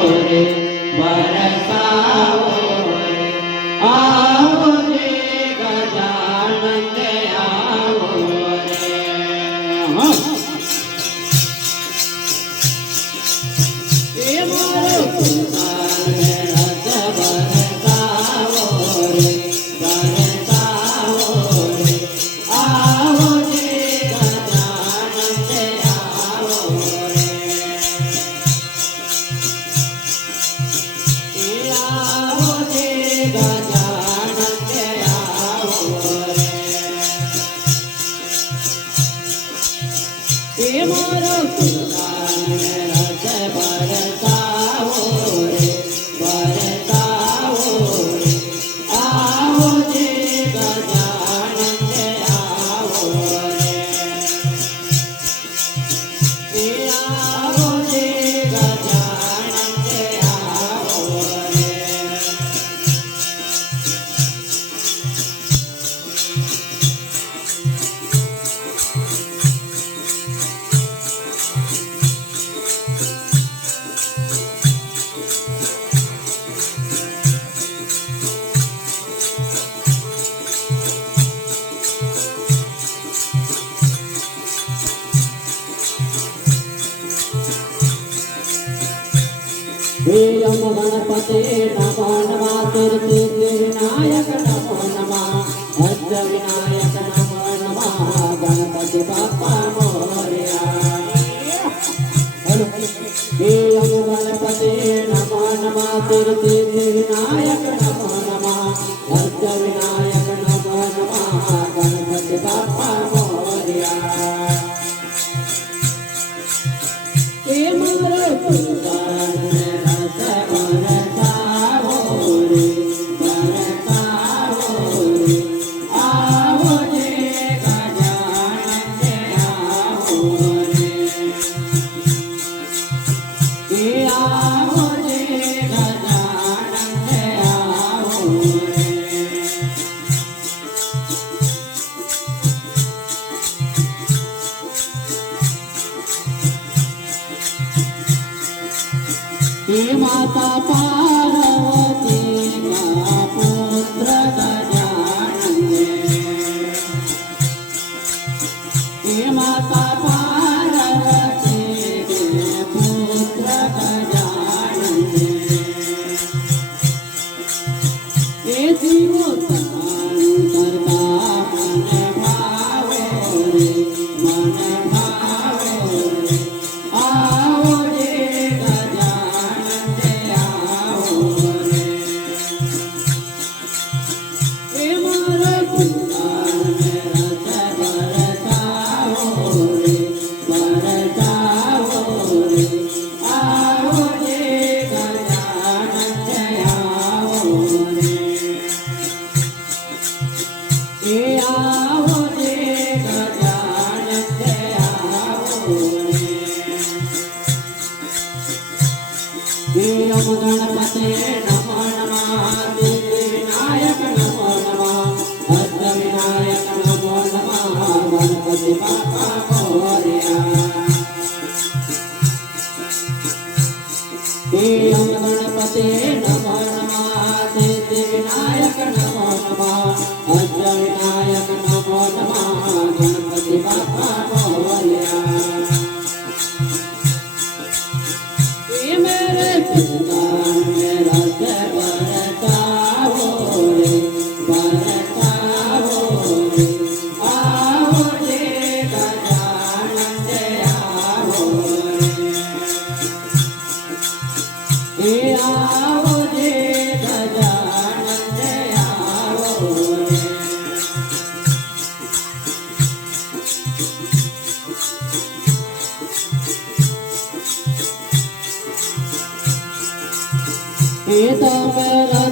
રે બરસાવો રે આવો રે ગજાનન આવો રે એ મારો સુલતાન રસ બરસાવો રે બરસાવો રે આવો રે ગજાનન આવો રે આવો રે ગજાનન આવો રે એ મારો સુલતાન રસ બરસાવો રે બરસાવો રે આવો રે ગજાનન આવો રે એ આવો રે ગજાનન આવો રે ॐ गणपते नमो नमः सिद्धिविनायक नमो नमः अष्टविनायक नमो नमः गणपति बाप्पा मोरया ॐ गणपते नमो नमः सिद्धिविनायक नमो नमः अष्टविनायक नमो नमः गणपति बाप्पा मोरया हे मारो सुल्तान रस बरसावो रे बरसावो रे आवो रे गजानन आवो रे हे आवो रे गजानन आवो रे हे माता पार्वती का पुत्र गजानन हे माता पार्वती के पुत्र गजानन हे शिवशंकर का मन भावो रे मन भावो रे आओ रे गजानन आओ रे हे मारो सुल्तान रस बरसावो रे बरसावो रे आओ रे गजानन आओ रे हे आओ रे गजानन आओ रे ॐ गणपते नमो नमः सिद्धिविनायक नमो नमः अष्टविनायक नमो नमः गणपति बाप्पा मोरया ॐ गणपते नमो नमः सिद्धिविनायक नमो नमः अष्टविनायक नमो नमः गणपति बाप्पा मोरया हे मेरे सुल्तान रस बरसावो रे बरसावो रे आओ रे गजानन आओ रे हे आओ रे गजानन आओ रे हे तो मेरा